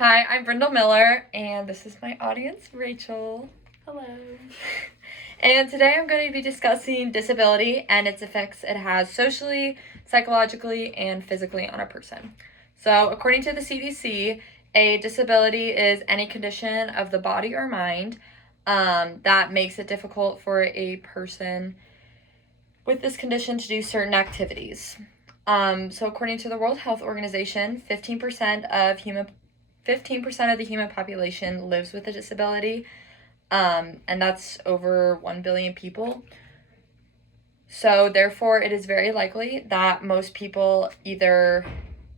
Hi, I'm Brindle Miller, and this is my audience, Rachel. Hello. And today I'm going to be discussing disability and its effects it has socially, psychologically, and physically on a person. So, according to the CDC, a disability is any condition of the body or mind that makes it difficult for a person with this condition to do certain activities. So, according to the World Health Organization, 15% of the human population lives with a disability, and that's over 1 billion people. So therefore, it is very likely that most people either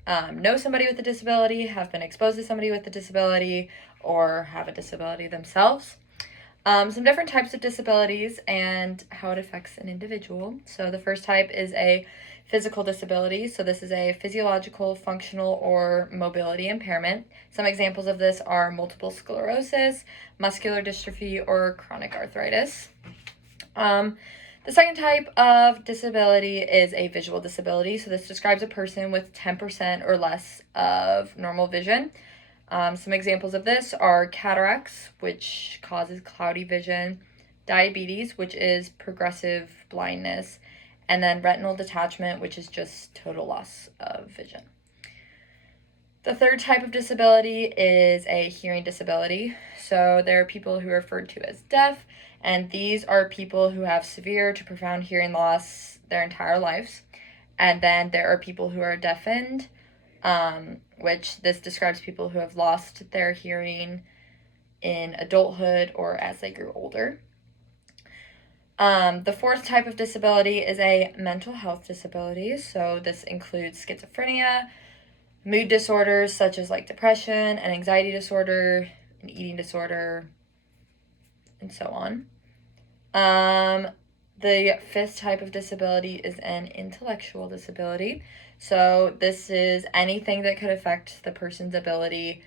know somebody with a disability, have been exposed to somebody with a disability, or have a disability themselves. Some different types of disabilities and how it affects an individual. So the first type is a physical disability. So this is a physiological, functional, or mobility impairment. Some examples of this are multiple sclerosis, muscular dystrophy, or chronic arthritis. The second type of disability is a visual disability. So this describes a person with 10% or less of normal vision. Some examples of this are cataracts, which causes cloudy vision, diabetes, which is progressive blindness, and then retinal detachment, which is just total loss of vision. The third type of disability is a hearing disability. So there are people who are referred to as deaf, and these are people who have severe to profound hearing loss their entire lives. And then there are people who are deafened, which this describes people who have lost their hearing in adulthood or as they grew older. The fourth type of disability is a mental health disability. So this includes schizophrenia, mood disorders such as like depression, an anxiety disorder, an eating disorder, and so on. The fifth type of disability is an intellectual disability. So this is anything that could affect the person's ability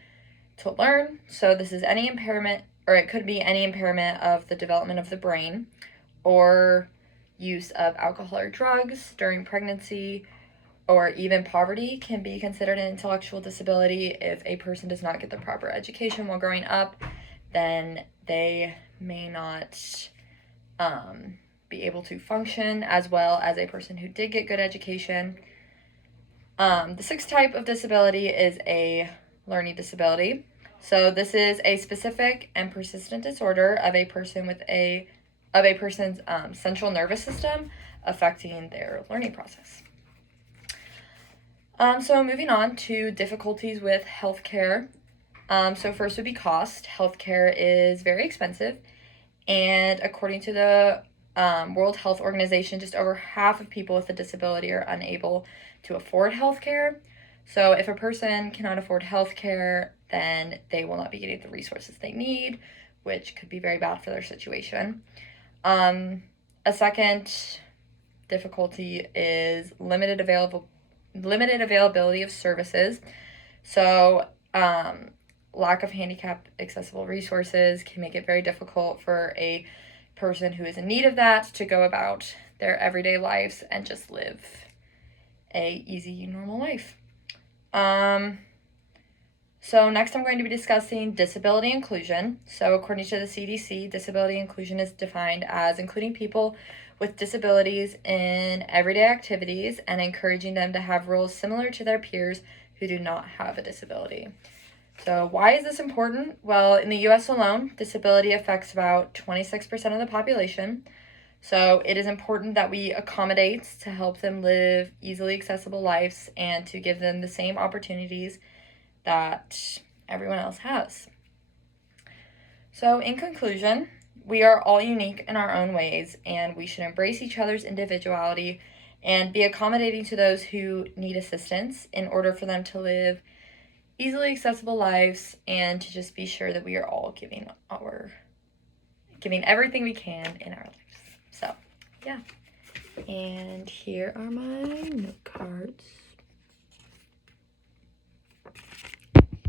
to learn. So this is any impairment, or it could be any impairment of the development of the brain, or use of alcohol or drugs during pregnancy, or even poverty can be considered an intellectual disability. If a person does not get the proper education while growing up, then they may not be able to function as well as a person who did get good education. The sixth type of disability is a learning disability. So this is a specific and persistent disorder of a person's central nervous system affecting their learning process. So moving on to difficulties with healthcare. So first would be cost. Healthcare is very expensive, and according to the World Health Organization, just over half of people with a disability are unable to afford healthcare. So if a person cannot afford healthcare, then they will not be getting the resources they need, which could be very bad for their situation. A second difficulty is limited availability of services. So lack of handicap accessible resources can make it very difficult for a person who is in need of that to go about their everyday lives and just live a easy, normal life. So next I'm going to be discussing disability inclusion. So according to the CDC, disability inclusion is defined as including people with disabilities in everyday activities and encouraging them to have roles similar to their peers who do not have a disability. So why is this important? Well, in the US alone, disability affects about 26% of the population. So it is important that we accommodate to help them live easily accessible lives and to give them the same opportunities that everyone else has. So in conclusion, we are all unique in our own ways, and we should embrace each other's individuality and be accommodating to those who need assistance in order for them to live easily accessible lives and to just be sure that we are all giving everything we can in our lives. So, yeah. And here are my note cards.